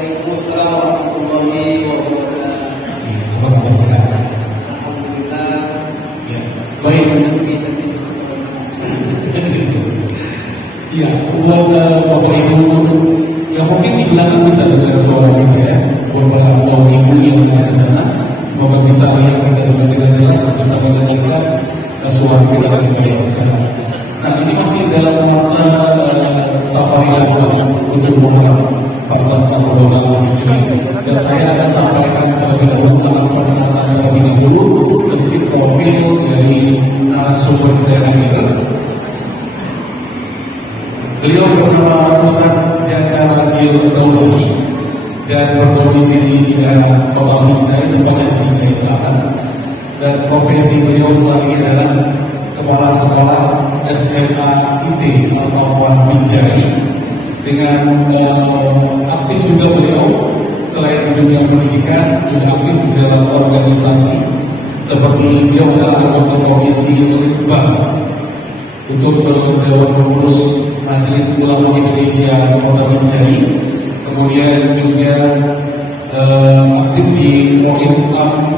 Waalaikumsalam warahmatullahi wabarakatuh. Apa kabar sekarang? Alhamdulillah. Ya, baik. Kita tidak Ya, buat Bapak Ibu yang mungkin di belakang bisa dengar suara kita ya. Buat para Bapak Ibu yang ada di sana, semoga bisa lihat kita juga dengan jelas, bisa mendengarkan suara kita dengan baik di sana. Nah, ini masih dalam masa safari Ramadan untuk Muharram 1442 Hijriah, dan saya akan sampaikan terlebih dahulu tentang perkenalan terlebih dahulu sedikit profil dari narasumber kita yang hadir. Beliau bernama Ustaz Jaka Ragil Daulahi dan berdomisili di daerah Kota Binjai, tepatnya di Binjai Selatan. Dan profesi beliau saat ini adalah Kepala Sekolah SMA IT Al-Afwan Binjai. Dengan aktif juga beliau selain di dunia pendidikan juga aktif di dalam organisasi, seperti beliau adalah anggota komisi Litbang untuk Dewan Pengurus Majelis Ulama Indonesia Kota Binjai, kemudian juga aktif di Islam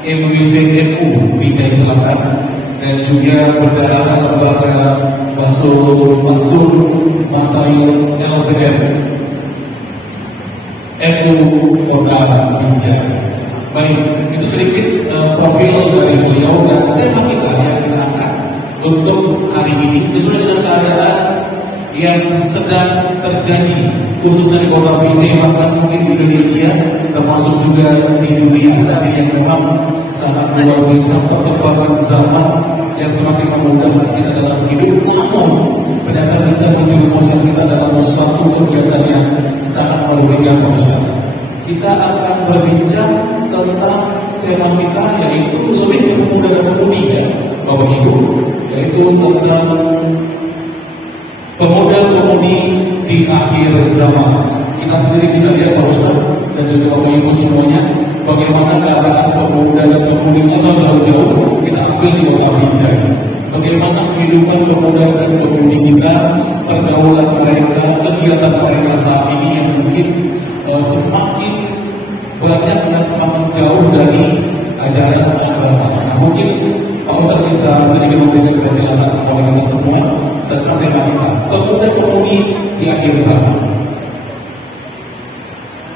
MWCNU Binjai Selatan, dan juga berdahara lembaga Basul Masail LBM NU Kota Binjai. Baik, itu sedikit profil dari beliau dan tema kita yang kita angkat untuk hari ini sesuai dengan keadaan yang sedang terjadi khususnya di Kota Binjai, bahkan mungkin di Indonesia, termasuk juga di dunia saat ini, yang memang sangat luar biasa. Perkembangan zaman yang semakin memudahkan kita dalam hidup, namun benar-benar bisa menjerumuskan kita dalam suatu kegiatan yang sangat merugikan manusia. Kita akan berbincang tentang tema kita, yaitu lebih ke pemuda dan pemudi ya Bapak Ibu, yaitu tentang pemuda-pemudi di akhir zaman. Kita sendiri bisa lihat Pak Ustaz dan juga Bapak Ibu semuanya, bagaimana keadaan pemuda dan pemudi asal jauh-jauh kita ambil di Kota Binjai. Bagaimana kehidupan pemuda dan pemudi kita, pergaulan mereka, kegiatan mereka saat ini yang mungkin semakin banyak yang semakin jauh dari ajaran agama. Nah, mungkin Pak Ustaz bisa sedikit memberikan penjelasan kepada kita semua tentang tema kita, pemuda-pemudi di akhir zaman.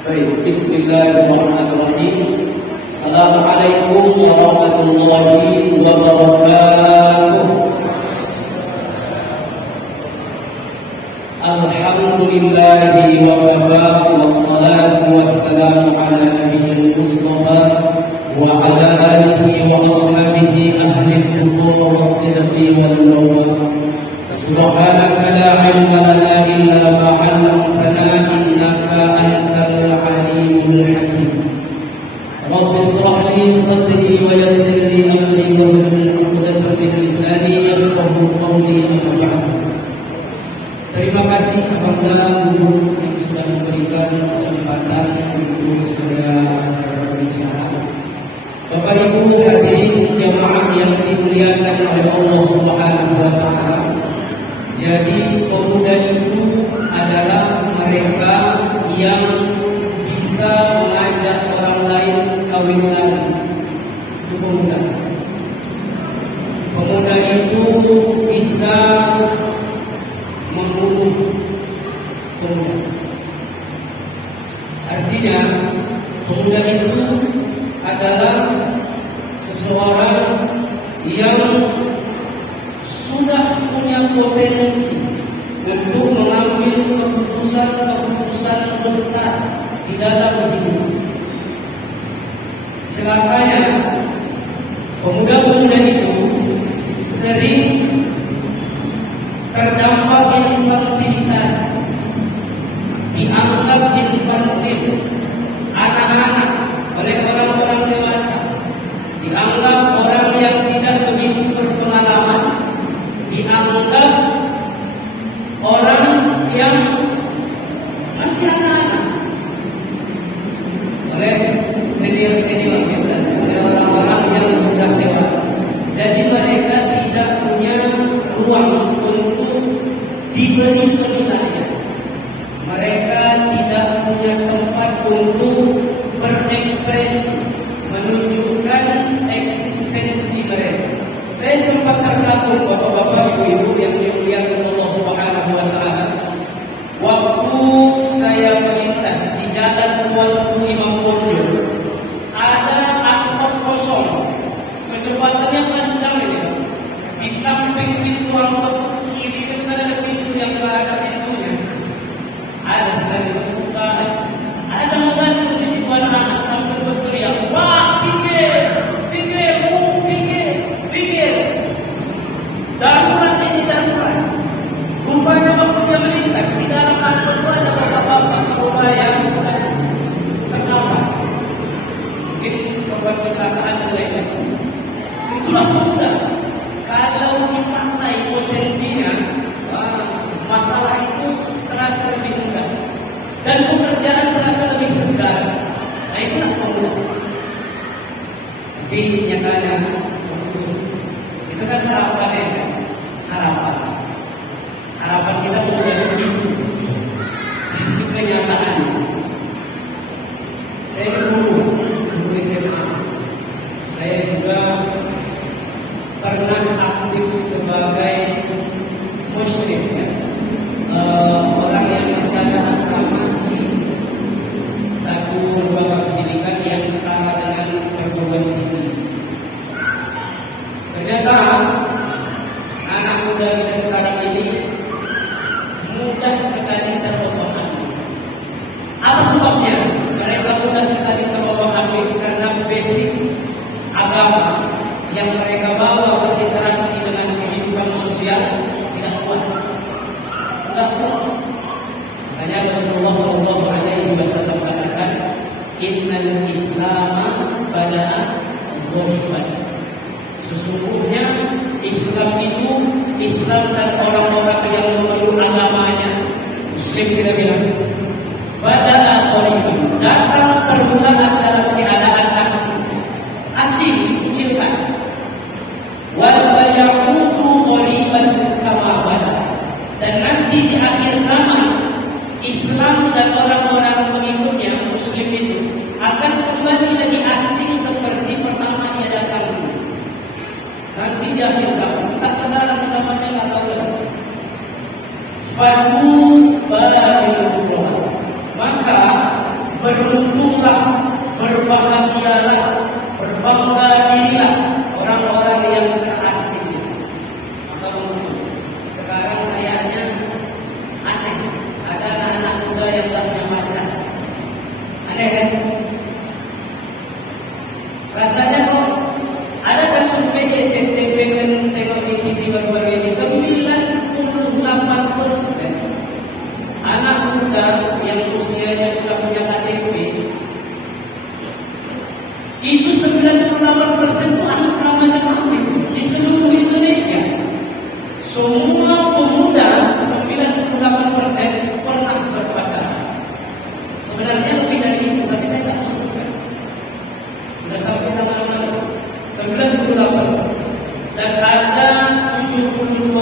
Baik, bismillahirrahmanirrahim. Assalamualaikum warahmatullahi wabarakatuh. Alhamdulillahi wa kafa, wassalatu wassalamu ala nabiyil mustafa wa ala alihi wa ashabihi ahli al-tuqa was-sidqi wal-wafa. Subhanaka la ilma lana illa ma 'allamtana innaka antal alimul hakim. Rabbi ishrah li sadri wa yassir li amri wahlul 'uqdatam min lisani yafqahu qawli, amma ba'd. Terima kasih kepada guru yang sudah memberikan kesempatan untuk saya berbicara. Bapak Ibu hadirin jamaah yang dimuliakan oleh Allah Subhanahu wa taala. Jadi pemuda itu adalah mereka yang bisa mengajak orang lain kawin lagi. Itu pemuda. Pemuda itu bisa membunuh pemuda. Artinya pemuda itu adalah seseorang yang sudah punya potensi untuk mengambil keputusan-keputusan besar di dalam hidup. Celakanya pemuda-pemuda itu sering terdampak infantilisasi, dianggap infantil, anak-anak oleh orang-orang dewasa, dianggap orang yang tidak begitu berpengalaman, dianggap orang yang masih anak-anak oleh senior-senior, misalnya oleh orang-orang yang sudah dewasa. Jadi mereka tidak punya ruang untuk diberi penilaian. Mereka tidak punya punya tempat untuk berekspresi, menunjukkan eksistensi mereka. Saya sempat terkagum bapak-bapak, ibu-ibu yang dimuliakan Allah Subhanahu wa taala. Waktu saya melintas di jalan Tuanku Imam Bonjol, ada angkot kosong, kecepatannya kencang ini. Di samping pintu angkot kiri kan ada pintu yang ada pintunya. Ada sekali terbuka, ada membantu di situ anak-anak sambil berteriak, "Wah, pinggir, pinggir, pinggir, pinggir!" Darurat ini darurat. Rupanya waktu dia melintas di dalam angkot itu ada bapak-bapak tua yang terkawal. Mungkin korban kecelakaan dan lain-lain. Itulah pemuda. Kalau dipakai potensinya, masalah itu terasa lebih mudah dan pekerjaan terasa lebih segar. Nah, itulah pemuda. Tapi nyatanya itu kan harapan ya, harapan kita pemuda itu begitu. Ini kenyataan. Saya dulu SMA, saya juga pernah aktif sebagai musyrif ya. Orang yang menjaga asrama di satu lembaga pendidikan yang setara dengan perguruan tinggi. Ternyata anak muda kita sekarang ini mudah sekali terbebani. Apa sebabnya? Mereka mudah sekali terbebani karena basic agama yang mereka bawa berinteraksi dengan kehidupan sosial tidak kuat. Makanya Rasulullah Shallallahu Alaihi Wasallam katakan, Innal Islam bada'a ghoriban. Sesungguhnya Islam itu, Islam dan orang-orang yang memeluk agamanya, Muslim kita bilang, bada'a ghoriban, datang permulaan dalam keadaan asing, asing, kucilkan. Wasayaudu ghoriban kama bada. Dan nanti di akhir zaman Islam dan orang-orang pengikutnya Muslim itu akan kembali lagi asing seperti pertama dia datang. Nanti di akhir zaman, entah sekarang zamannya nggak tahu lagi. Fatu barilullah, maka beruntunglah, berbahagialah, berbangga dirilah orang-orang yang terasing. Maka sekarang kayaknya aneh, ada anak muda yang tak punya pacar. Aneh kan? Rasanya kok ada kan survei di SNTP kan, tengok di TV baru-baru ini, 98% anak muda yang usianya sudah punya KTP itu 98% itu anak remaja kami di seluruh Indonesia. Semua pemuda 98% pernah berpacaran. Sebenarnya lebih dari itu, tapi saya tak mau sebutkan. Sudah sampai tanggal 98%. Dan ada 72%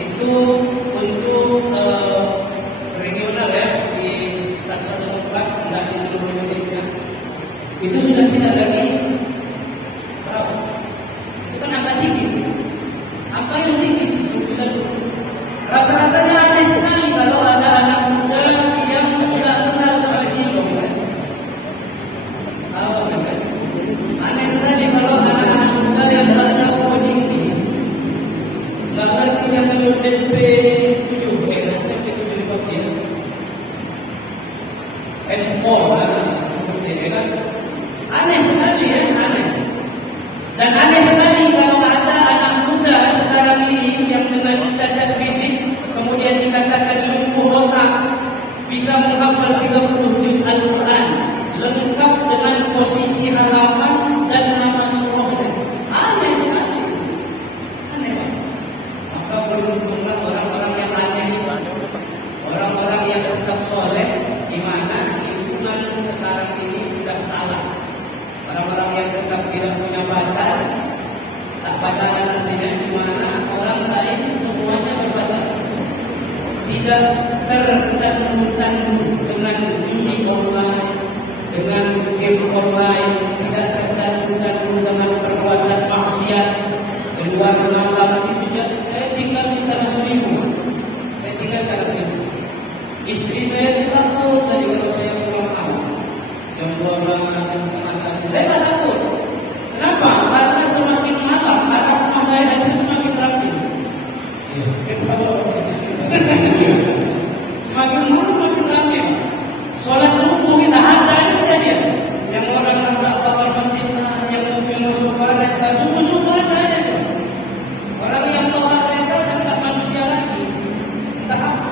itu untuk regional ya, di satu-satu tempat, tidak di seluruh Indonesia. Itu sudah tidak lagi berapa? Itu kan angka tinggi. Apa yang tinggi? 90. Rasa-rasanya aneh sekali kalau ada anak muda yang tidak kenal sama cilok. Aneh sekali kalau anak-anak muda yang tidak tahu kucing ini, nggak ngerti yang telur tempe 7, tempe 7 dipakai. N4 seperti kan? Aneh sekali ya, aneh. Dan aneh sekali kalau ada anak muda sekarang ini yang dengan cacat fisik kemudian dikatakan lumpuh otak, bisa menghafal 30 juz Al-Quran lengkap dengan posisi halaman dan nama surahnya. Aneh sekali. Aneh banget. Maka beruntunglah orang-orang yang aneh itu, orang-orang yang tetap soleh, di mana lingkungan sekarang ini sudah salah. Orang-orang yang tetap tidak punya pacar, tak pacaran artinya di mana orang lain semuanya berpacaran, tidak tercandu-candu dengan dengan game online, tidak tercantum-cantum dengan perbuatan maksiat, keluar malam itu juga. Saya tinggal di Tanah Seribu. Saya tinggal di Tanah Seribu. Istri saya takut tadi kalau saya pulang malam jam 12 jam setengah 1. Saya tak takut. Kenapa? Karena semakin malam anak rumah saya itu semakin rapi. Semakin malam makin rapi. Sholat subuh kita ada itu kejadian. Yang orang hendak bawa masjid, yang mobil masuk kereta, subuh ada aja. Orang yang bawa kereta dan tak manusia lagi. Entah apa.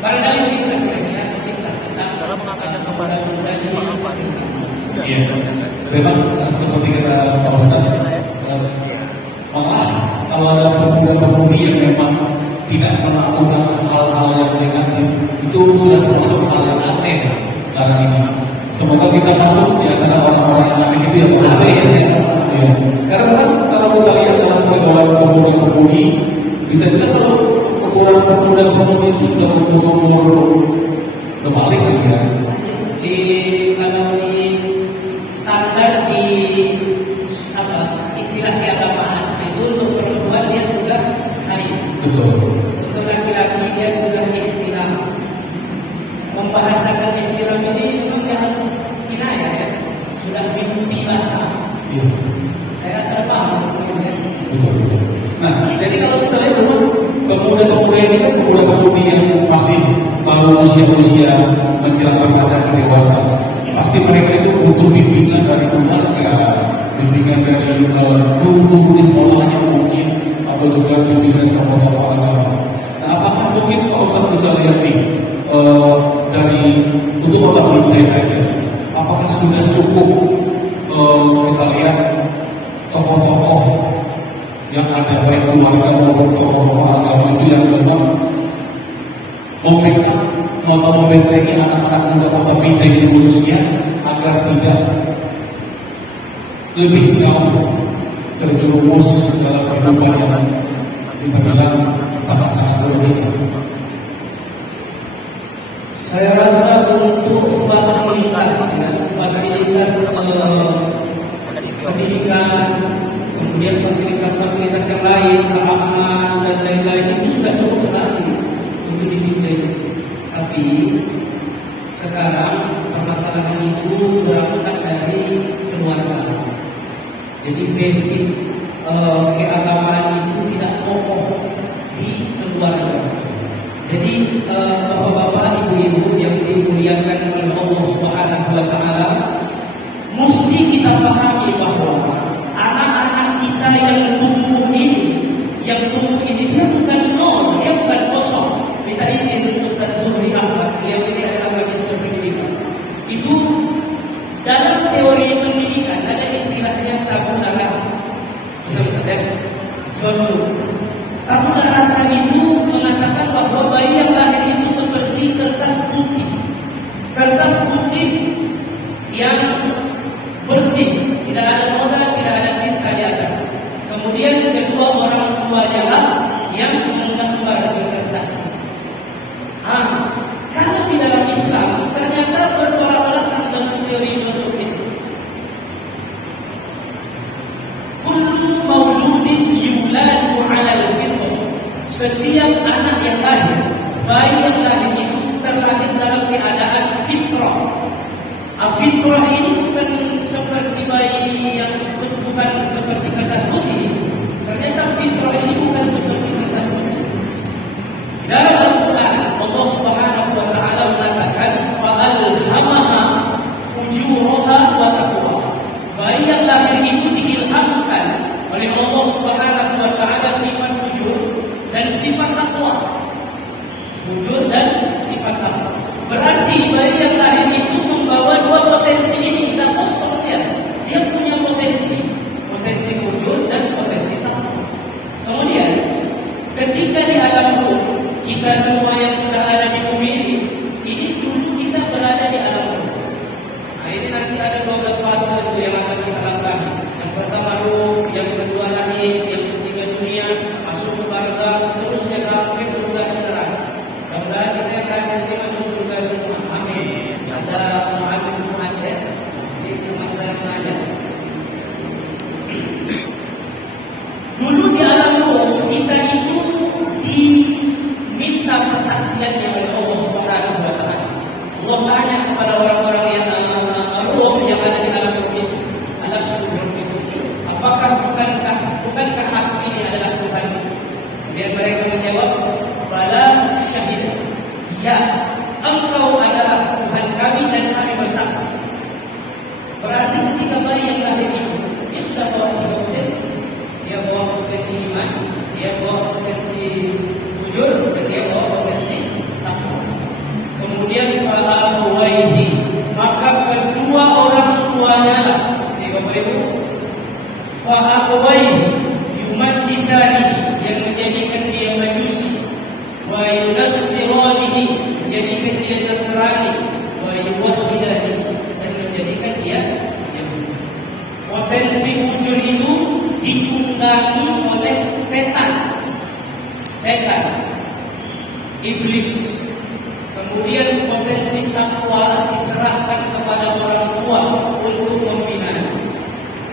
Barangkali kita kira-kira sekilas tentang dalam mengatakan kepada pemuda ini apa yang sama. Iya, memang seperti kata Pak Ustadz, malah kalau ada pemuda-pemudi yang memang tidak melakukan hal-hal yang negatif, itu sudah termasuk hal yang aneh sekarang ini. Semoga kita masuk di antara orang-orang yang aneh itu yang aneh ya. Karena kan kalau kita lihat dalam pergaulan pemuda-pemudi, bisa juga kalau pergaulan pemuda-pemudi itu sudah umur berbalik kan ya. Kalau di standar di istilah keagamaan itu untuk perempuan dia sudah haid. Betul. Untuk laki-laki dia sudah ihtilam. Membahasakan ihtilam ini memang dia harus kinayah ya. Sudah mimpi basah. Iya. Saya rasa paham sebenarnya. Betul. Nah, jadi kalau kita lihat memang pemuda-pemuda ini kan pemuda-pemudi yang masih baru usia-usia menjelang remaja ke dewasa. Pasti mereka itu butuh bimbingan dari keluarga, bimbingan dari guru di sekolahnya mungkin, atau juga bimbingan dari tokoh-tokoh agama. Nah, apakah mungkin Pak Ustadz bisa lihat nih dari untuk Bapak Binjai aja, apakah sudah cukup kita lihat tokoh-tokoh yang ada baik keluarga maupun tokoh-tokoh agama itu yang memang membackup atau membentengi anak-anak muda Kota Binjai ini khususnya agar tidak lebih jauh terjerumus dalam kehidupan yang kita bilang sangat-sangat berbeda. Saya rasa untuk fasilitas pendidikan, kemudian fasilitas yang lain, keamanan dan lain-lain itu sudah cukup sekali untuk dibinjai. Tapi sekarang permasalahan itu berangkat dari keluarga. Jadi basic keagamaan itu tidak kokoh di keluarga. Jadi bapak-bapak, ibu-ibu yang dimuliakan oleh Allah Subhanahu wa taala, mesti kita pahami bahwa anak-anak kita yang tumbuh ini dia bukan nol, dia bukan kosong. Minta izin Ustaz Zuhri Ahmad, beliau ini adalah magister pendidikan. Itu dalam teori pendidikan ada istilahnya tabula rasa. Kita bisa lihat John tabula rasa itu mengatakan bahwa bayi yang lahir itu seperti kertas putih yang bersih, tidak ada noda, tidak ada tinta di atas. Kemudian kedua orang tuanya lah yang menggambar di kertas. Karena di dalam Islam ternyata bertolak belakang dengan teori John itu. Kullu mauludin yuladu 'ala al-fitrah. Setiap anak yang lahir, bayi yang lahir itu terlahir dalam keadaan fitrah. Fitrah ini bukan seperti bayi yang bukan seperti kertas putih. Ternyata fitrah ini bukan seperti kertas putih. Dalam Al-Quran Allah Subhanahu wa taala mengatakan fa'alhamaha fujuraha wa taqwaha. Bayi yang lahir itu diilhamkan oleh Allah Subhanahu wa taala sifat fujur dan sifat takwa. Fujur dan sifat takwa. Berarti bayi yang lahir itu membawa dua potensi ini, tidak kosong dia. Dia punya potensi fujur dan potensi takwa. Kemudian ketika di alam ruh, kita semua yang sudah ada di bumi ini dulu kita berada di alam ruh. Nah, ini nanti ada 12 fase itu yang akan kita lakukan. Yang pertama ruh, yang kedua langit, yang ketiga dunia, masuk ke barzakh, seterusnya sampai surga dan neraka. Mudah-mudahan kita yang akan nanti masuk kesaksiannya oleh Allah Subhanahu wa taala. Allah tanya kepada orang-orang yang roh yang ada di dalam kubur itu, alastu birabbikum, apakah bukankah aku ini adalah Tuhan? Kemudian mereka menjawab, bala syahid, ya, engkau adalah Tuhan kami dan kami bersaksi. Berarti ketika bayi yang lahir itu, dia sudah bawa 3 potensi. Dia bawa potensi iman, dia bawa potensi jujur, dan dia bawa potensi takwa. Kemudian fa'abawaihi, maka kedua orang tuanya lah, Bapak Ibu, fa'abawaihi yumajjisani, yang menjadikan dia majusi, wa yunassiranihi, menjadikan dia Nasrani, wa yuwahhidani, dan menjadikan dia Yahudi. Potensi fujur itu ditunggangi oleh setan, iblis. Kemudian potensi takwa diserahkan kepada orang tua untuk membina.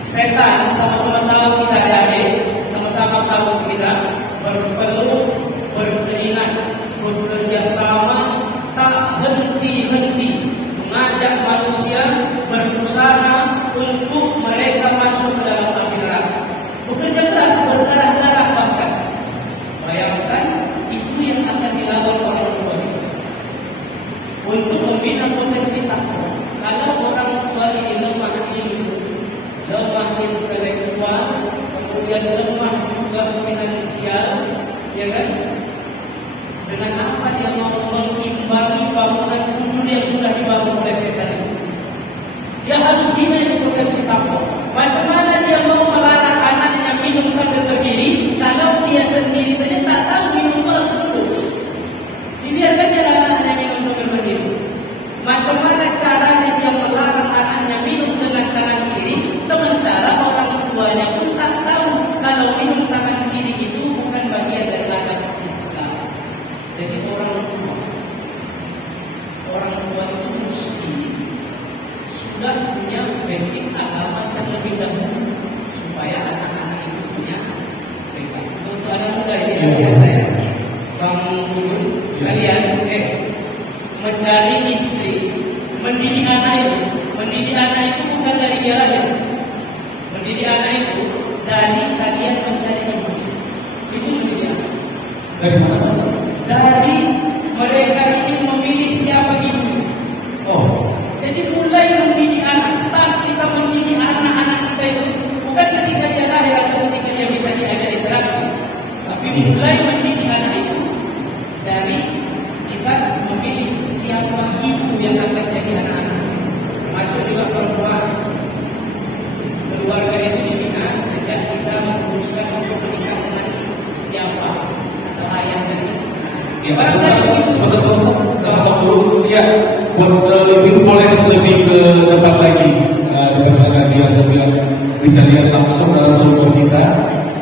Setan sama-sama tahu kita ada, sama-sama tahu kita berpeluh, berkeringat, bekerja sama, tak henti-henti mengajak manusia berusaha untuk mereka masuk ke dalam api neraka. Bekerja keras, berdarah-darah bahkan. Bayangkan itu yang akan dilakukan orang tua itu untuk membina potensi takwa. Kalau orang tua ini lemah ilmu, lemah intelektual, kemudian lemah juga finansial, ya kan? Dengan apa dia mau mengimbangi bangunan fujur yang sudah dibangun oleh setan itu? Dia harus bina itu potensi takwa. Macam mana dia mau melarang anaknya minum sambil berdiri kalau dia sendiri saja tak tahu minum harus duduk? Dibiarkan dia anaknya minum sambil berdiri. Macam mana caranya dia melarang anaknya minum dengan tangan kiri, sementara orang tuanya pun tak tahu kalau minum tangan kiri itu bukan bagian dari adab Islam. Jadi orang tua itu mesti sudah punya basic agama terlebih dahulu supaya anak-anak itu punya pegang. Untuk anak muda ini saya, Bang Guru, kalian mencari istri, mendidik anak itu bukan dari dia lahir. Mendidik anak itu dari kalian mencari ibu. Itu mendidik anak. Dari mana Pak? Dari mereka ingin memilih siapa ibu. Oh, jadi mulai mendidik anak, start kita mendidik anak-anak kita itu bukan ketika dia lahir atau ketika dia bisa diajak interaksi, tapi mulai mendidik anak itu dari kita memilih siapa ibu yang akan jadi anak-anak. Masuk juga perempuan, keluarga itu dibina sejak kita memutuskan untuk menikah dengan siapa atau ayah dari ya, sebetulnya Bapak Guru, ya, boleh lebih ke depan lagi, dipersilakan biar juga bisa lihat langsung dalam sumber kita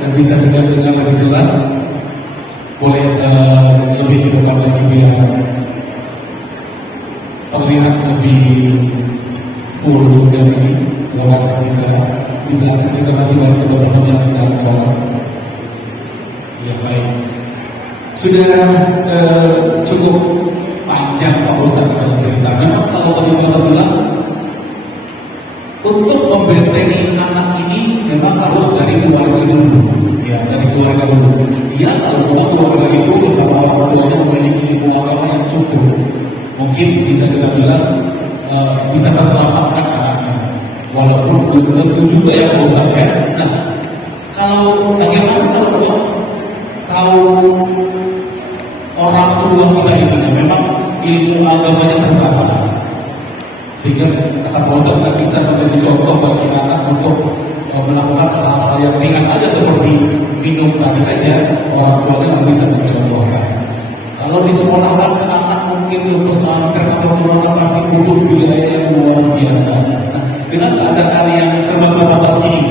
dan bisa juga dengar lebih jelas. Boleh lebih ke depan lagi biar terlihat lebih full juga ini wawasan kita. Di belakang juga masih banyak teman-teman yang sedang sholat. Ya baik. Sudah cukup panjang Pak Ustadz bercerita. Memang kalau tadi Pak Ustadz bilang untuk membentengi anak ini memang harus dari keluarga dulu, ya dari keluarga dulu. Iya, kalau keluarga itu beberapa orang tuanya memiliki ilmu agama yang cukup, mungkin bisa kita bilang bisa terselamatkan anaknya. Walaupun belum tentu juga ya Pak Ustadz ya. Nah, kalau bagaimana kalau orang tua kita ini memang ilmu agamanya terbatas, sehingga kata Pak Ustadz tidak bisa menjadi contoh bagi anak untuk melakukan hal-hal yang ringan aja seperti minum tadi aja, orang tuanya nggak bisa mencontohkan. Kalau di sekolah kan anak mungkin ke pesantren atau kemana pasti butuh biaya yang luar biasa. Dengan keadaan yang serba terbatas ini,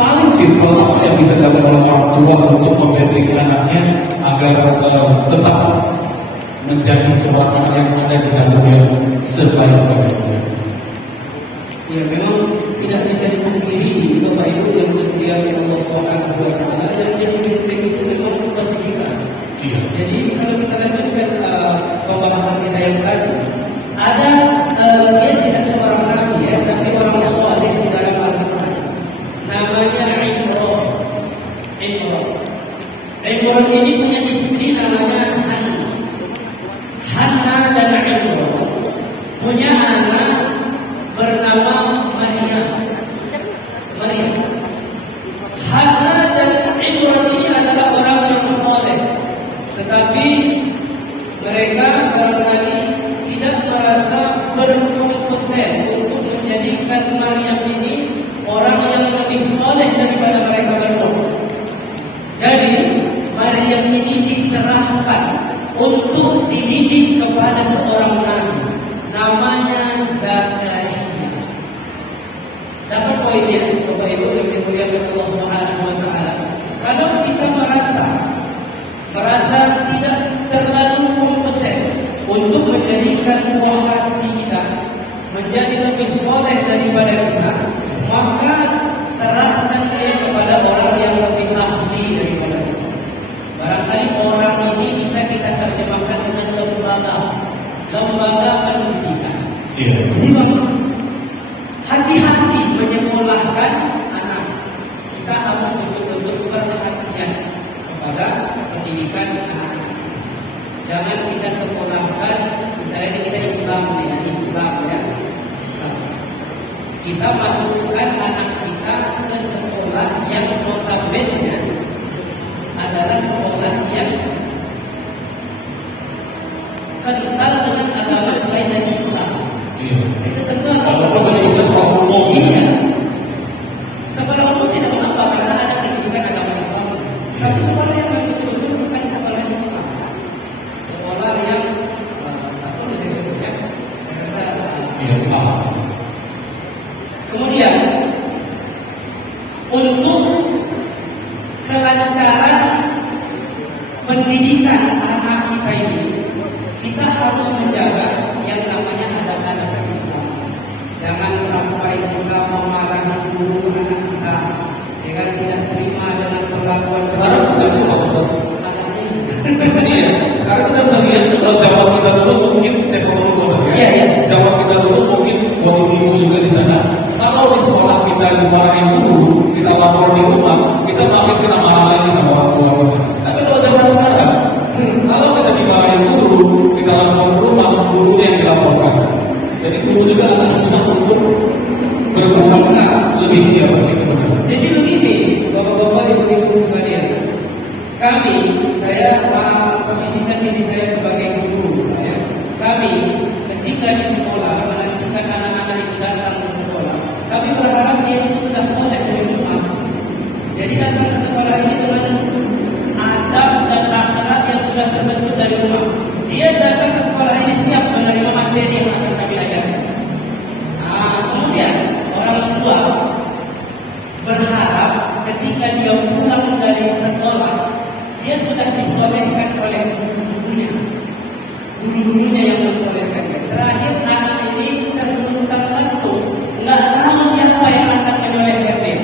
paling simpel apa yang bisa dilakukan oleh orang tua untuk membentengi anaknya agar tetap menjadi seorang anak yang ada di jalur yang sebaik-baiknya. Ya, memang tidak bisa dipungkiri Bapak Ibu yang dimuliakan Allah Subhanahu wa taala, yang jadi benteng itu memang pendidikan. Iya. Jadi kalau kita lanjutkan pembahasan kita yang tadi. Ada dia tidak seorang nabi ya, tapi orang saleh di dalam Al-Quran. Namanya Imran. Imran ini punya istri namanya Hannah. Hannah dan Imran punya anak bernama Maryam. Hannah dan Imran ini adalah orang yang saleh, tetapi mereka barangkali tidak merasa berkompeten untuk menjadikan Maryam ini orang yang lebih saleh daripada mereka berdua. Jadi Maryam ini diserahkan untuk dididik kepada seorang nabi, namanya Zakaria. Dapat poinnya, Bapak Ibu yang dimuliakan Allah Subhanahu wa taala. Kalau kita merasa tidak terlalu kompeten untuk menjadikan buah hati kita menjadi lebih soleh daripada kita, maka serahkan dia kepada orang yang lebih ahli daripada kita. Barangkali orang ini bisa kita terjemahkan dengan lembaga pendidikan. Jadi hati-hati menyekolahkan anak. Kita harus betul-betul perhatian kepada pendidikan anak. Jangan kita sekolahkan, misalnya kita Islam ya. Kita masukkan anak kita ke sekolah yang notabene adalah sekolah yang kental dengan agama selain dari Islam. Itu tentu kalau kita sekolah umum, sekolah umum tidak mengapa karena ada pendidikan agama Islam. Tapi sekolah yang betul-betul bukan sekolah Islam, sekolah yang apa bisa sebutnya? Saya rasa paham. Kemudian untuk kelancaran pendidikan anak kita ini, kita harus menjaga yang namanya adab-adab Islam. Jangan sampai kita memarahi guru anak kita dengan tidak terima dengan perlakuan. Sekarang sudah berubah. Iya. Sekarang kita bisa lihat kalau jawab kita dulu mungkin saya ngomong ya. Iya. Jawab kita dulu mungkin waktu ibu juga di sana. Kalau di sekolah kita dimarahin guru, kita lapor di rumah, kita makin kena marah lagi sama orang tua kita. Tapi kalau zaman sekarang, kalau kita dimarahin guru, kita lapor di rumah, guru yang dilaporkan. Jadi guru juga agak susah untuk berbuat lebih dia pasti kemudian. Jadi begini, bapak-bapak, ibu-ibu sekalian, saya posisikan diri saya sebagai guru. Ya. Kami ketika di sekolah menantikan anak-anak itu datang ke sekolah, kami berharap dia itu sudah soleh dari rumah. Jadi datang ke sekolah ini dengan adab dan akhlak yang sudah terbentuk dari rumah. Dia datang ke sekolah ini siap menerima materi yang akan kami ajarkan. Kemudian orang tua berharap ketika dia pulang dari sekolah, dia sudah disolehkan oleh guru-gurunya yang mensolehkannya. Terakhir anak ini terbentuk, nggak tahu siapa yang akan menyolehkan dia,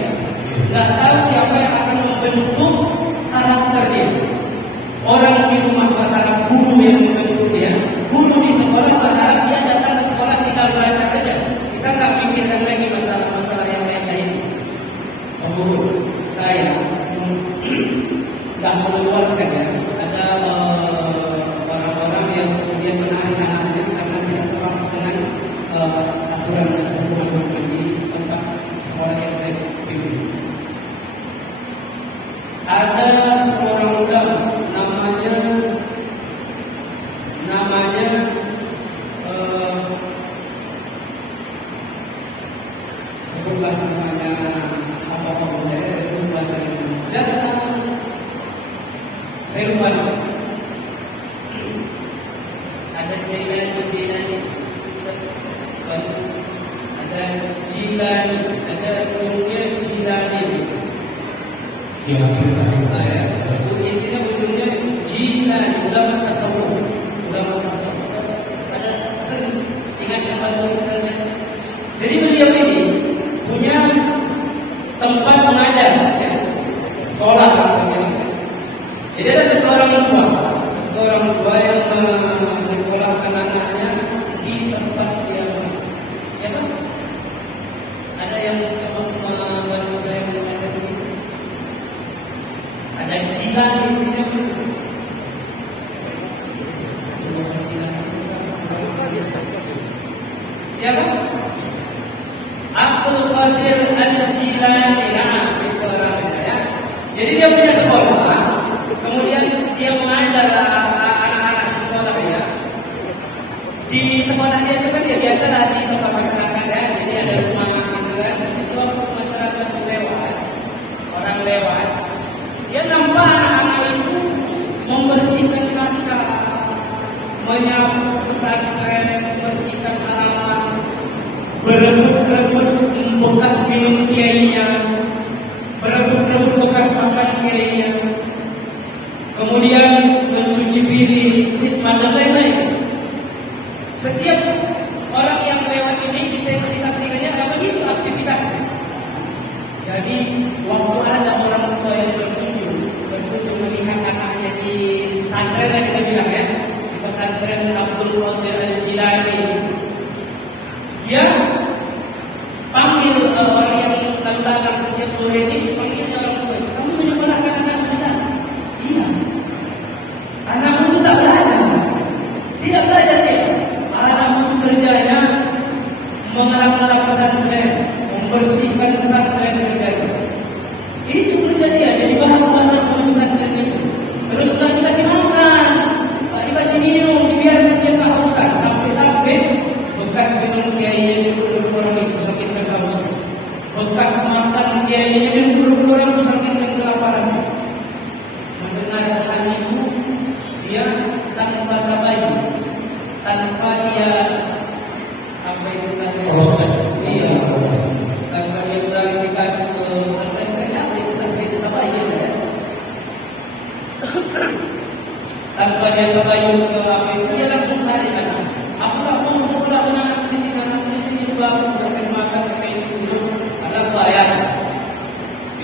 nggak tahu siapa yang akan membentuk karakter dia. Orang di rumah berharap guru yang membentuk dia, guru di sekolah berharap dia datang ke sekolah tinggal belajar saja. Kita nggak pikirkan lagi masalah yang lain-lain. Guru saya nggak mengeluarkan ya. Ada orang-orang yang kemudian menarik anaknya karena tidak sesuai dengan aturan di tempat sekolah yang saya pilih. Ada seorang muda namanya sebutlah namanya apa saya lupa. Ada Jilani, ada Jilani, ada ujungnya Jilani. Ya, intinya ujungnya Jilani, ulama tasawuf. Ada ingat apa itu? Jadi beliau ini punya tempat mengajar, ya, sekolah. Jadi ada satu orang tua yang menyekolahkan yang cepat membantu saya mengatakan begitu? Ada jilan di dunia itu. Siapa? Abdul Qadir Al-Jilani. Nah, itu orangnya ya. Jadi dia punya sekolah, kemudian dia mengajar anak-anak di sekolah ya. Di sekolah dia itu kan dia biasa lah di tempat masyarakat ya. Jadi ada rumah gitu kan. Itu waktu masyarakat lewat, orang lewat, dia nampak anak-anak itu membersihkan kaca, menyapu pesantren, membersihkan halaman, berebut-rebut bekas minum kiainya, berebut-rebut bekas makan kiainya, kemudian mencuci piring, khidmat dan lain-lain. Setiap orang yang lewat ini kita disaksikannya ada begitu aktivitasnya. Jadi waktu ada orang tua yang berkunjung melihat anaknya di pesantren yang kita bilang ya, di pesantren Abdul Qadir Al-Jilani, dia panggil orang yang lalu-lalang setiap sore ini, panggilnya orang tua, kamu menyekolahkan anakmu di sana? Iya. Anakmu itu tak belajar, tidak belajar dia. Anakmu itu kerjanya mengelak-elak pesantren, membersihkan pesantren kerjanya. Itu kerja dia, jadi bahan-bahan pesantren itu. Terus sudah dikasih makan, dikasih minum, dibiarkan dia kehausan sampai-sampai bekas minum kiainya itu orang itu sakit dan kehausan. Bekas makan kiainya itu orang itu sakit dan kelaparan. Mendengar hal itu, dia tanpa tabayun, tanpa dia apa istilahnya? Iya, tanpa dia klarifikasi ke mereka apa istilahnya itu tabayun ya. Tanpa dia tabayun ke apa itu, dia langsung tarik anak. Aku tak mau sekolah anak di sini, anak di sini juga berkes makan kayak itu, ada bayar.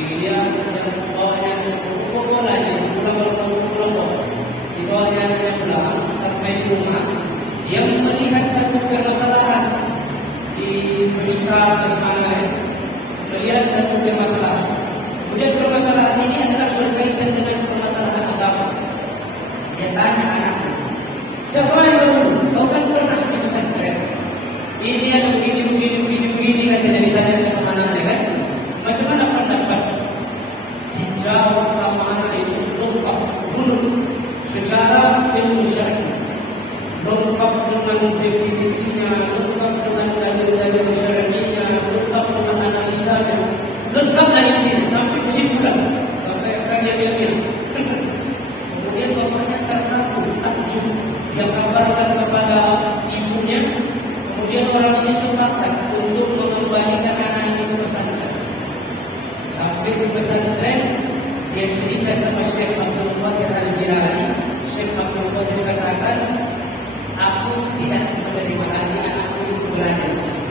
Dia dan bawahnya pokoknya pulang di bawahnya yang belakang sampai rumah, dia melihat satu permasalahan di berita di mana melihat satu permasalahan. Kemudian permasalahan ini adalah berkaitan dengan permasalahan agama. Dia tanya anaknya, coba dulu, kau kan pernah di pesantren. Ini ada begini kan jadi tanya itu sama anaknya kan. Macam mana pendapat? Dijawab sama anak itu lengkap dulu secara ilmu syar'i, lengkap dengan definisinya, lengkap dengan dalil-dalil syar'inya, lengkap dengan analisanya, lengkap dari ini sampai kesimpulan. Sampai akan dia bilang. Kemudian bapaknya terkagum, takjub. Dia kabarkan kepada ibunya. Kemudian orang ini sepakat untuk mengembalikan anak ini ke pesantren. Sampai ke pesantren, dia cerita sama Syekh Abdul Qadir Al-Jilani. Syekh Abdul Qadir katakan, aku tidak menerima lagi anakku itu belajar di sini.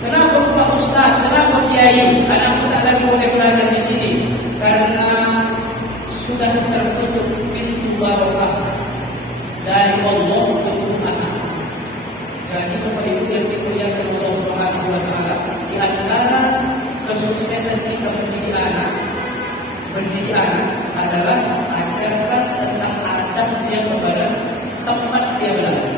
Kenapa Pak Ustaz? Kenapa Kiai? Anakku tak lagi boleh belajar di sini karena sudah tertutup pintu barokah dari Allah untuk anak. Jadi Bapak Ibu yang dimuliakan Allah Subhanahu wa taala, di antara kesuksesan kita mendidik anak adalah ajarkan tentang adab dia kepada tempat dia belajar.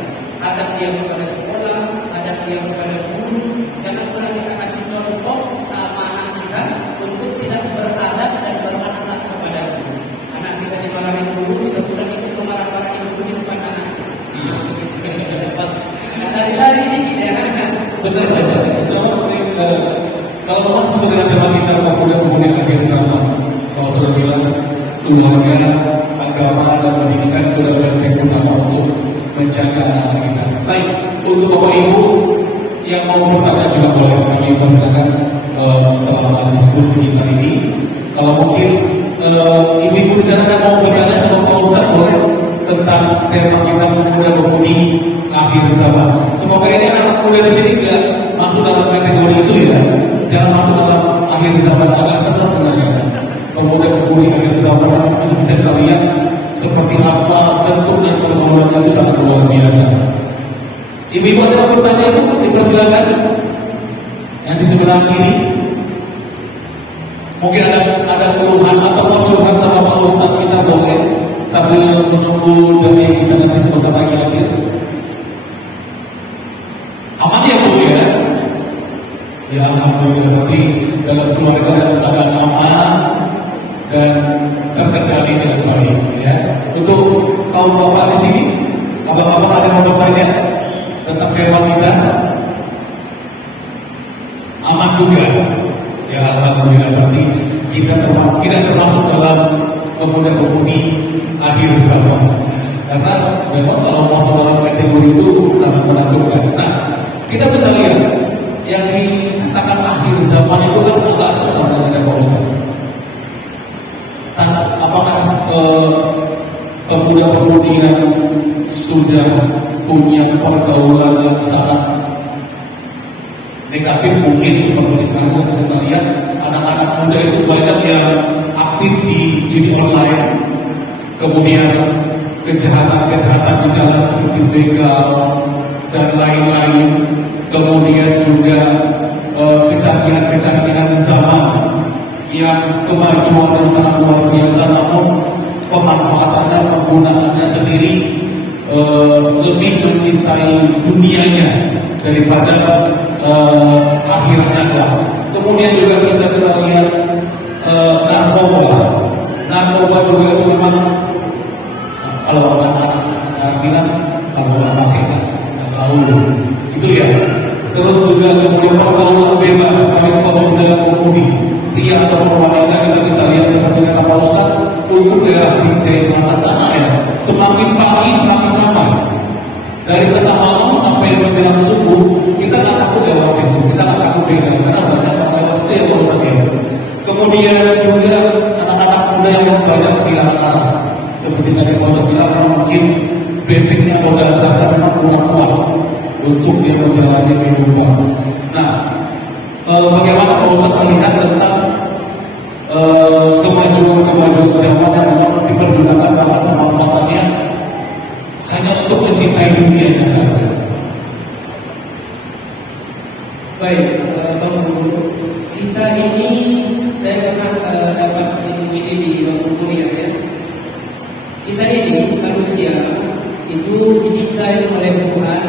Adab dia kepada sekolah, adab dia kepada guru. Jangan pernah kita kasih contoh sama anak kita untuk tidak beradab dan berakhlak kepada guru. Anak kita dimarahin guru, tidak pernah ikut memarah-marahin guru di depan anak. Dari sini ya. Benar Pak. Kalau teman sesuai dengan tema kita pemuda-pemudi akhir zaman, kalau sudah bilang keluarga, agama dan pendidikan itu adalah yang utama untuk menjaga anak kita. Baik, untuk Bapak Ibu yang mau bertanya juga boleh kami persilakan selama diskusi kita ini. Kalau mungkin ibu-ibu di sana mau bertanya sama Pak Ustaz boleh tentang tema kita pemuda-pemudi akhir zaman. Semoga ini anak muda di sini tidak masuk dalam kategori itu ya. Jangan masuk dalam akhir zaman. Agak senang dengarnya. Pemuda-pemudi akhir zaman masih bisa kita lihat seperti apa bentuk dan pergaulannya itu sangat luar biasa. Ibu-ibu ada yang bertanya itu dipersilakan. Yang di sebelah kiri mungkin ada keluhan atau mau curhat sama Pak Ustadz, kita boleh sambil menunggu dari kita nanti sebentar lagi hadir. Aman ya Bu ya? Ya alhamdulillah, berarti dalam keluarga dalam keadaan aman dan terkendali dengan baik ya. Untuk kaum bapak di sini, abang-abang ada yang mau bertanya tentang tema kita? Aman juga. Ya alhamdulillah, berarti kita tidak termasuk dalam pemuda-pemudi akhir zaman. Karena memang kalau masuk dalam kategori itu sangat menakutkan. Nah, kita bisa lihat yang dikatakan akhir zaman itu kan agak serem dengan Pak Ustaz. Apakah pemuda-pemudi yang sudah punya pergaulan yang sangat negatif, mungkin seperti sekarang kita bisa lihat anak-anak muda itu banyak yang aktif di judi online, kemudian kejahatan-kejahatan di jalan seperti begal dan lain-lain, kemudian juga kecanggihan-kecanggihan zaman yang kemajuan yang sangat luar biasa, namun pemanfaatannya, penggunaannya sendiri lebih mencintai dunianya daripada akhirnya kelak. Kemudian juga bisa kita lihat narkoba juga itu memang kalau anak-anak sekarang bilang kalau nggak pakai nggak tahu itu ya. Terus juga kemudian pergaulan bebas baik pemuda-pemudi pria ataupun wanita, kita bisa lihat seperti kata Pak Ustadz untuk daerah Binjai Selatan sana ya, semakin pagi semakin ramai. Dari tengah malam sampai menjelang subuh kita nggak takut lewat situ, kita nggak takut begal karena banyak orang lewat situ ya Pak Ustadz ya. Kemudian juga anak-anak muda yang banyak kehilangan arah, seperti tadi Pak Ustadz bilang, mungkin basicnya atau dasarnya memang kurang kuat untuk dia menjalani kehidupan. Nah, bagaimana Pak Ustadz melihat tentang kemajuan zaman yang memang dipergunakan dalam pemanfaatannya hanya untuk mencintai dunianya saja? Baik, Bang Guru, kita ini saya pernah dapat ini di Bang kuliah ya. Kita ini manusia itu didesain oleh Tuhan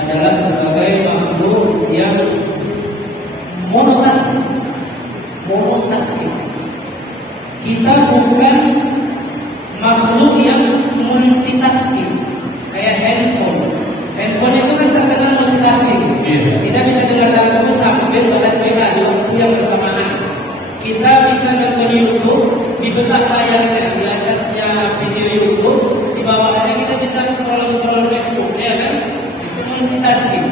adalah sebagai makhluk yang monotasking. Kita bukan makhluk yang multitasking kayak handphone. Handphone itu kan terkenal multitasking. Kita bisa dengar lagu sambil baca sepeda di waktu yang bersamaan. Kita bisa nonton YouTube, di belah layarnya, di atasnya video YouTube, di bawahnya kita bisa scroll Facebook, ya kan? Itu multitasking.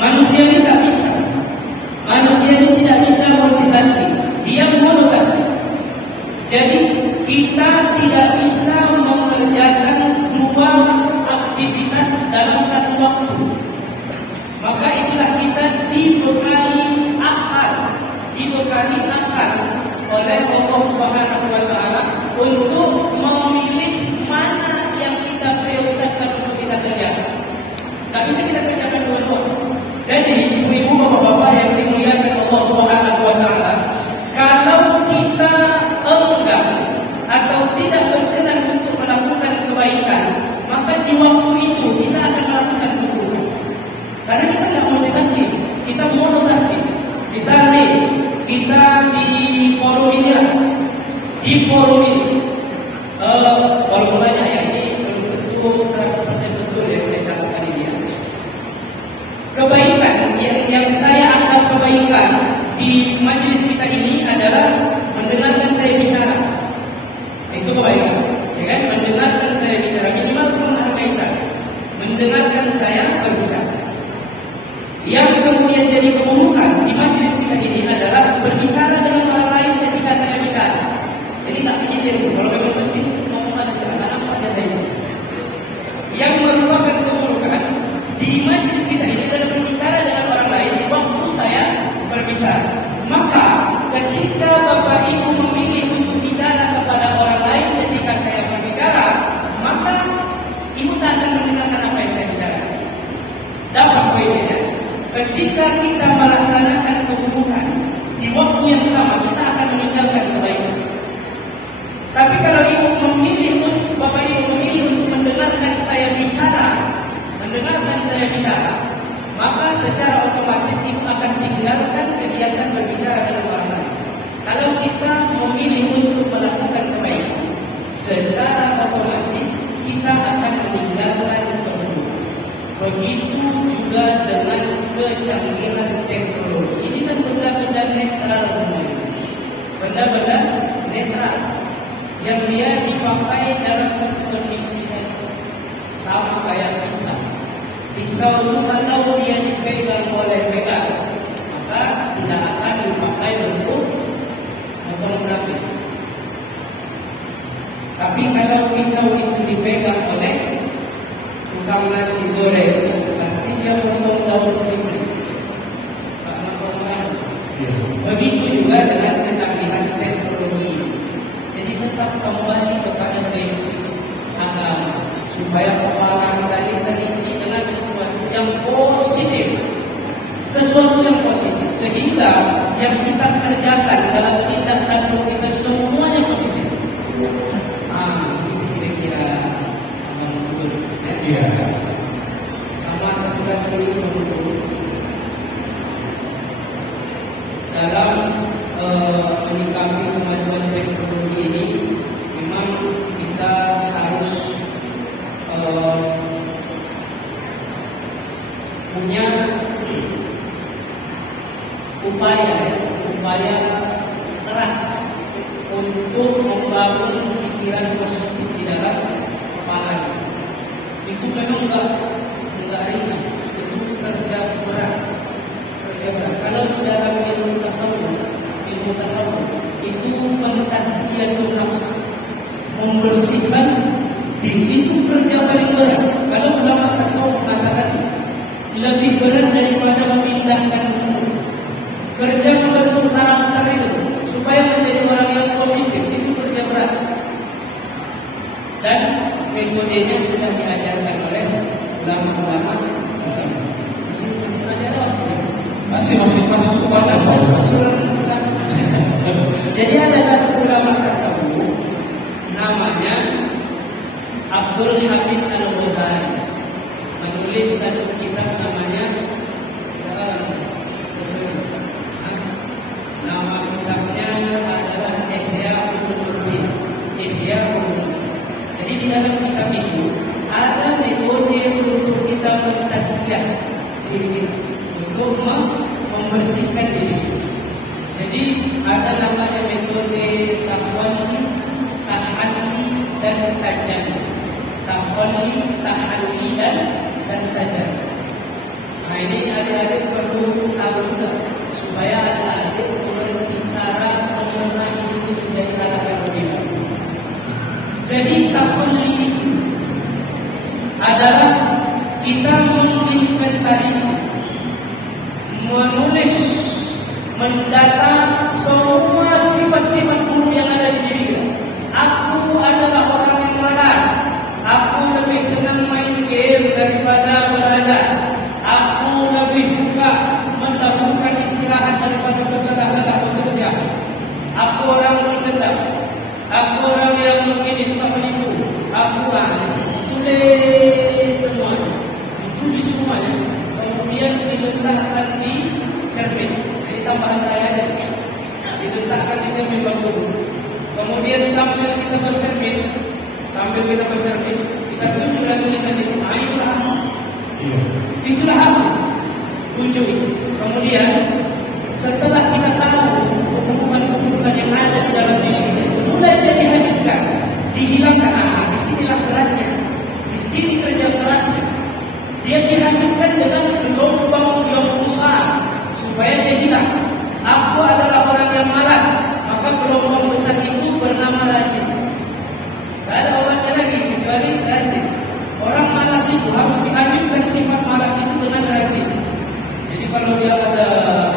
Manusia ini tak bisa. Manusia ini tidak bisa multitasking. Dia monotasking. Jadi kita tidak bisa mengerjakan dua aktivitas dalam satu waktu. Maka itulah kita dibekali akal oleh Allah Subhanahu wa Ta'ala untuk memilih mana yang kita prioritaskan untuk kita kerjakan. Tak bisa kita kerjakan dua-dua. Jadi ibu-ibu, bapak-bapak yang dimuliakan Allah Subhanahu wa Ta'ala, kalau kita enggan atau tidak berkenan untuk melakukan kebaikan, maka di waktu itu kita akan melakukan keburukan. Karena kita tidak multitasking, kita monotasking. Misalnya kita di forum ini walaupun banyak ya, ini belum tentu 100% betul yang saya catatkan ini ya. Kebaikan yang saya anggap kebaikan di majelis kita ini adalah mendengarkan saya bicara. Itu kebaikan, ya kan? Mendengarkan saya bicara, minimal menghargai saya, mendengarkan saya berbicara. Yang kemudian jadi keburukan di majelis kita ini adalah berbicara dengan orang lain ketika saya bicara. Jadi tak pikir kalau memang penting ngomong aja, apa aja saya. Yang merupakan keburukan di majelis kita ini adalah berbicara dengan orang lain di waktu saya berbicara. Maka ketika Bapak Ibu memilih untuk bicara kepada orang lain ketika saya berbicara, maka Ibu tak akan mendengarkan apa yang saya bicarakan. Dapat poinnya. Ketika kita melaksanakan keburukan, di waktu yang sama kita akan meninggalkan kebaikan. Tapi kalau ibu memilih, bapak ibu memilih untuk mendengarkan saya bicara, maka secara otomatis ibu akan tinggalkan kegiatan berbicara dengan orang lain. Kalau kita memilih untuk melakukan kebaikan, secara otomatis kita akan meninggalkan keburukan. Begitu juga dengan kecanggihan teknologi. Ini kan benda-benda netral semuanya. Benda-benda netral yang dia dipakai dalam satu kondisi saja. Sama kayak pisau. Pisau itu kalau dia dipegang oleh pegang, maka tidak akan dipakai untuk motong sapi. Tapi kalau pisau itu dipegang oleh tukang nasi goreng, pasti dia potong daun sedikit. Begitu juga dengan kecanggihan teknologi. Jadi tetap kembali kepada basic agama, supaya kepala kita ini terisi dengan sesuatu yang positif, sehingga yang kita kerjakan dalam tindak tanduk kita semuanya positif. Itu kira-kira Iya. sama satu lagi dalam menyikapi kemajuan teknologi ini, memang kita harus punya upaya keras untuk membangun pikiran positif di dalam kepala. Itu memang enggak ringan, itu kerja berat. Kalau di dalam ilmu tasawuf itu mentazkiyatun nafs, membersihkan diri, itu kerja paling berat. Kalau ulama tasawuf mengatakan lebih berat daripada memindahkan umur. Kerja membentuk karakter itu supaya menjadi orang yang positif, itu kerja berat. Dan metodenya sudah diajarkan oleh ulama-ulama tasawuf. Masih cukup banyak. Jadi ada satu ulama tasawuf namanya Abdul Hamid Al-Ghazali, menulis satu kitab namanya nama kitabnya adalah Ihya Ulumuddin. Jadi di dalam kitab itu ada metode untuk kita mentazkiyah diri, untuk membersihkan diri. Jadi ada namanya metode tahwali, tahalli dan tajalli. Tahwali, tahalli dan tajalli. Nah ini adik-adik perlu tahu juga supaya adik-adik mengerti cara mengenai diri menjadi anak yang lebih baik. Jadi tahwali itu adalah kita menginventarisasi, menulis, mendata semua sifat-sifat buruk yang ada di diri kita. Aku adalah orang yang malas. Aku lebih senang main game daripada belajar. Aku lebih suka mendahulukan istirahat daripada berlelah-lelah bekerja. Aku orang pendendam. Aku orang yang begini suka menipu. Aku tulis semuanya. Ditulis semuanya. Kemudian diletakkan di cermin. Jadi tambahan saya ada. Diletakkan di cermin batu. Kemudian sambil kita bercermin, kita tunjukkan tulisan itu. Itulah aku. Itulah aku. Tunjuk itu. Kemudian setelah kita tahu keburukan-keburukan yang ada di dalam diri kita itu, mulai dia dihancurkan, dihilangkan. Di sinilah beratnya. Di sini kerja kerasnya. Dia dihancurkan dengan gelombang yang besar supaya dia hilang. Aku adalah orang yang malas, maka gelombang besar itu bernama rajin. Tidak ada orangnya lagi kecuali rajin. Orang malas itu harus dihancurkan sifat malas itu dengan rajin. Jadi kalau dia ada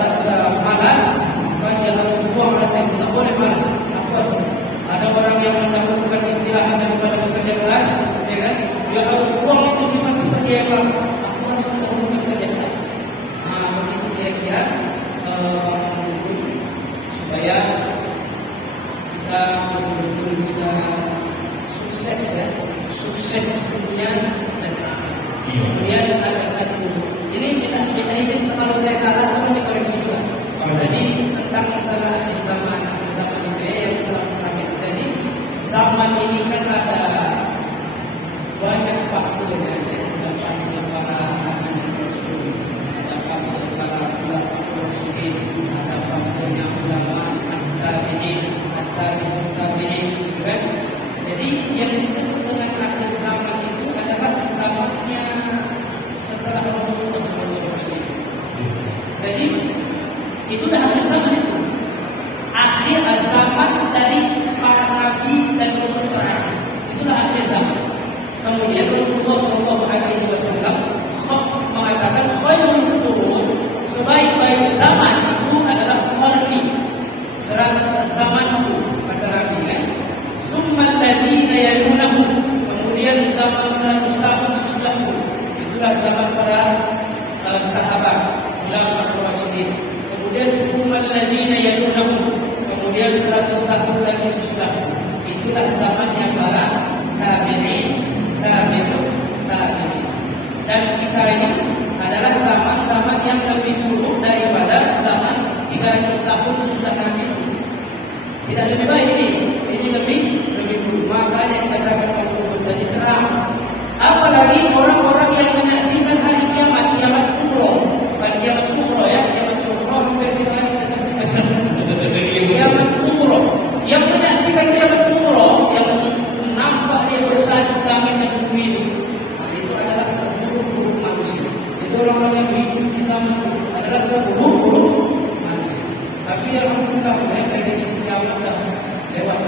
rasa malas, maka dia harus buang rasa itu. Tak boleh malas. Ada orang yang mendahulukan istirahat daripada bekerja keras, ya kan? Dia harus buang itu sifat-sifat dia yang aku harus mendahulukan kerja keras. sukses dunia dan akhirat. Iya. Kemudian ada satu, ini kita izin kalau saya salah tolong dikoreksi juga. Jadi tentang masalah zaman itu yang selamat. Jadi zaman ini kan ada banyak fasenya, ada fase para nabi rasul, ada fase para ulama rasul, ada fasenya ulama tabi'in, tabi'in, kan? Jadi yang disebut dengan akhir zaman itu adalah zamannya setelah Rasulullah SAW. Jadi itu dah akhir zaman itu. Akhir zaman dari para nabi dan rasul terakhir. Itulah akhir zaman. Kemudian Rasulullah SAW mengatakan khairul qurun, sebaik-baik zaman itu adalah qarni, zamanku, kata Nabi kan. Tsumma alladziina yalunahum, kemudian zaman 100 tahun sesudahku, itulah zaman para sahabat, ulama rasyidin. Kemudian tsumma alladziina yalunahum, kemudian 100 tahun lagi sesudahku, itulah zamannya para tabi'in. Dan kita ini adalah zaman-zaman yang lebih buruk daripada zaman 300 tahun sesudah Nabi. Tidak lebih baik ini lebih buruk. Makanya dikatakan tadi seram. Apalagi orang-orang yang menyaksikan hari kiamat kubro, bukan kiamat sugro ya, kiamat sugro hampir kita saksikan. Kiamat kubro, yang menyaksikan kiamat kubro, yang nampak dia bersatu langit dan bumi itu adalah seluruh manusia. Itu orang-orang yang hidup di zaman itu adalah seluruh manusia. Tapi yang kita prediksi kiamat dah lewat.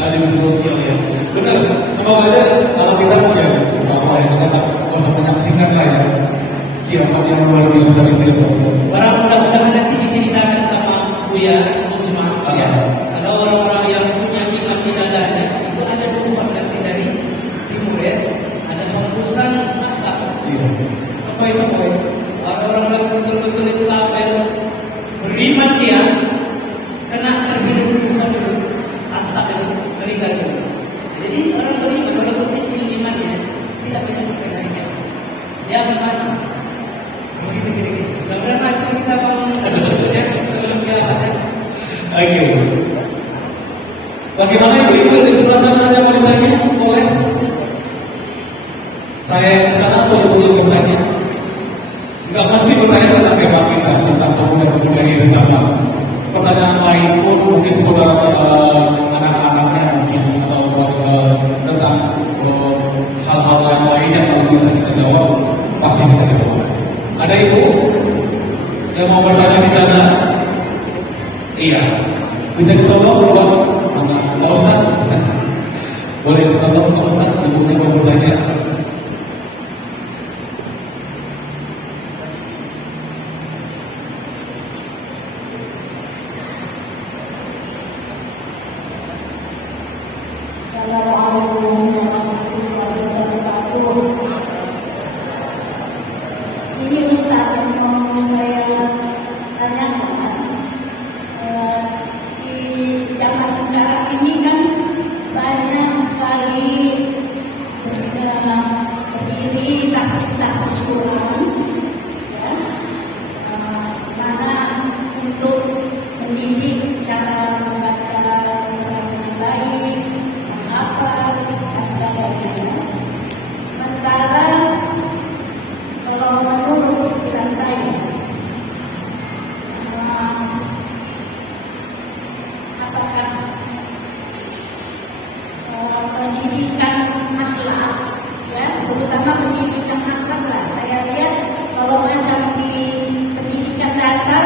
Ada di sosial ya. Benar. Semoga aja kalau kita punya sama ya kita tak usah menyaksikan lah ya kiamat yang luar biasa itu ya. Mudah-mudahan nanti diceritakan sama Buya Usman ya. Kalau orang-orang yang punya iman di dadanya itu ada dua nanti dari timur ya. Ada hembusan asap. Iya. Sampai orang-orang betul-betul itu label beriman dia kena terhirup dulu asap itu meninggal dulu. Jadi orang beriman walaupun kecil imannya tidak punya sebenarnya. Dia akan begitu. Mudah-mudahan nanti kita bangun ya sebelum dia ada. Oke. Bagaimana ibu-ibu di sebelah sana ada mau ditanya? Boleh? Saya ke sana boleh bertanya? Enggak mesti bertanya tentang tema kita, tentang pemuda-pemuda yang bersama. Pertanyaan lain pun mungkin seputar anak-anaknya mungkin atau tentang hal-hal lain yang kalau bisa kita jawab pasti kita jawab. Ada ibu yang mau bertanya di sana? Iya. Bisa ditolong Pak? Pak Ustaz? Boleh ditolong Pak Ustaz? Ibunya mau bertanya. Assalamualaikum warahmatullahi wabarakatuh. Ini Ustaz yang mau saya tanyakan. Di zaman sekarang ini kan banyak sekali berdiri tapis-tapis Quran, ya, mana untuk mendidik cara membaca Quran yang baik, menghafal dan sebagainya. Sementara kalau menurut pikiran saya, apakah pendidikan akhlak, ya, terutama pendidikan akhlak lah. Saya lihat kalau macam di pendidikan dasar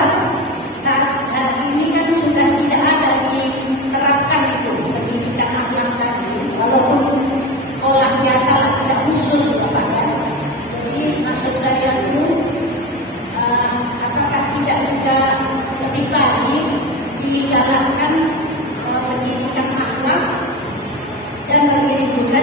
saat ini kan sudah tidak ada diterapkan itu pendidikan akhlak tadi. Walaupun sekolah biasa lah, tidak khusus kepada. Jadi maksud saya itu apakah tidak juga lebih baik digalakkan pendidikan akhlak dan beriring juga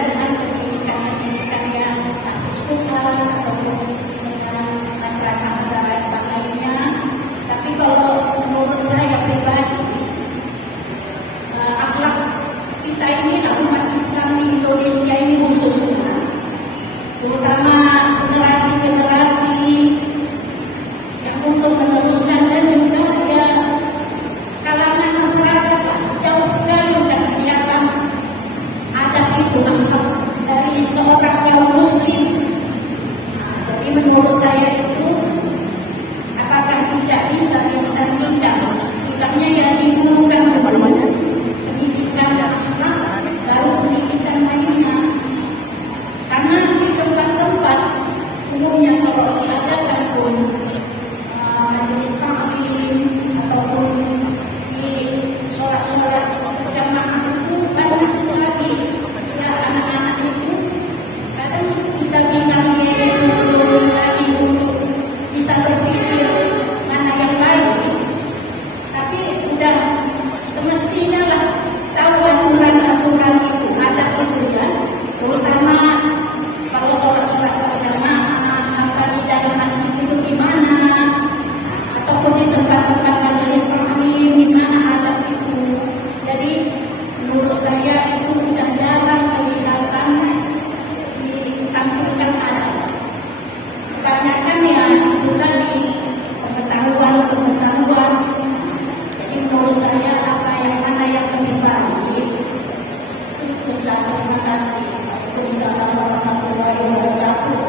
itu sudah jarang kelihatan ditampilkan adab. Kebanyakan ya itu tadi pengetahuan. Jadi menurut saya apa yang mana yang lebih baik itu Ustaz. Terima kasih. Waalaikumsalam warahmatullahi wabarakatuh.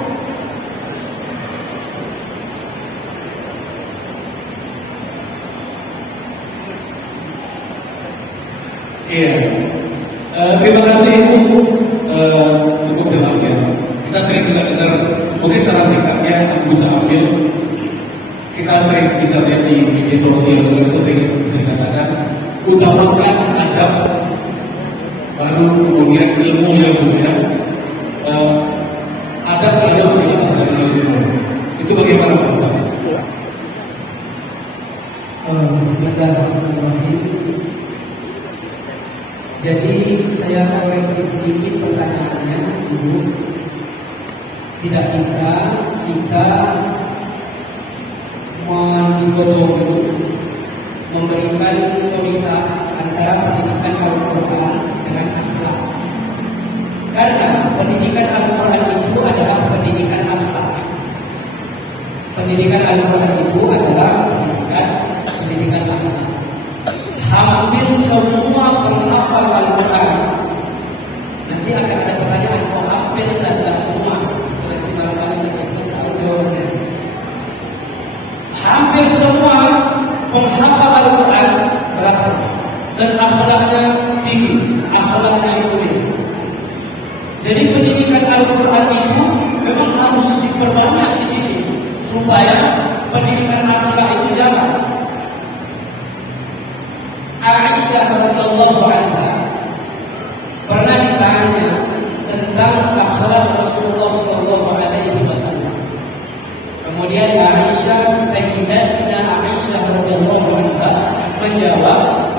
Iya, terima kasih Ibu, cukup jelas ya. Kita sering juga dengar, mungkin secara singkatnya Ibu bisa ambil. Kita sering bisa lihat di media sosial juga itu sering dikatakan utamakan adab, baru kemudian ilmu ya. Adab harus di atas dari ilmu. Itu bagaimana Pak Ustaz? Bismillahirrahmanirrahim. Jadi saya koreksi sedikit pertanyaannya, Ibu. Tidak bisa kita mendigotomi, memberikan pemisah antara pendidikan Al-Quran dengan akhlak. Karena pendidikan Al-Quran itu adalah pendidikan akhlak. Pendidikan Al-Quran itu adalah pendidikan akhlak. Hampir semua penghafal Al-Quran, nanti akan ada pertanyaan, kok hampir tidak semua? Nanti barangkali saya tahu jawabannya. Hampir semua penghafal Al-Quran berakhlak dan akhlaknya tinggi, akhlaknya mulia. Jadi pendidikan Al-Quran itu memang harus diperbanyak di sini supaya pendidikan akhlak itu jalan. Aisyah radhiyallahu anha pernah ditanya tentang akhlak Rasulullah sallallahu alaihi wasallam. Kemudian Sayyidatina Aisyah radhiyallahu anha menjawab,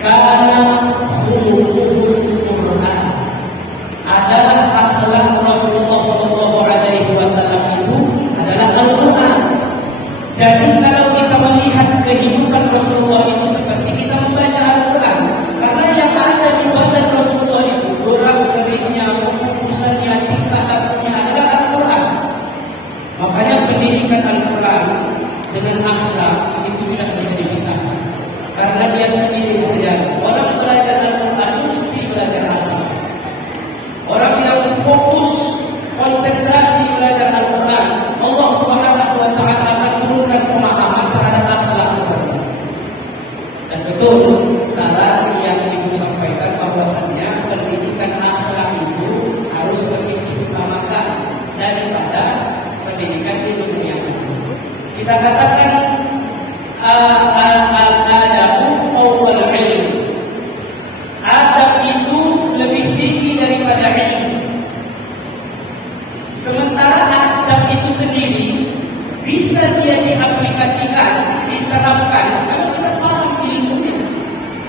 "Kana khuluquhul Qur'an." Adalah akhlak Rasulullah sallallahu alaihi wasallam itu adalah Al-Qur'an. Jadi kalau kita melihat kehidupan Rasulullah itu seperti kita membaca Al-Quran, karena yang ada di badan Rasulullah itu gerak-geriknya, keputusannya, tingkah lakunya adalah Al-Quran. Makanya pendidikan Al-Quran dengan akhlak itu tidak bisa dipisahkan, karena dia sendiri saja. Orang belajar Al-Quran mesti belajar akhlak. Orang yang fokus konsentrasi belajar Al-Quran, Allah Subhanahu wa Ta'ala akan turunkan pemahaman terhadap akhlak Al-Quran. Dan betul saran yang Ibu sampaikan bahwasannya pendidikan akhlak itu harus lebih diutamakan daripada pendidikan ilmiah. Kita katakan al-adabu fawqal ilm. Adab itu lebih tinggi daripada ilmu. Sementara adab itu sendiri bisa dia diaplikasikan, diterapkan kalau kita paham ilmunya.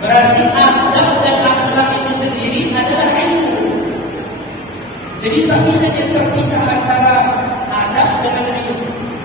Berarti adab dan akhlak itu sendiri adalah ilmu. Jadi tak bisa dia terpisah antara adab dengan ilmu.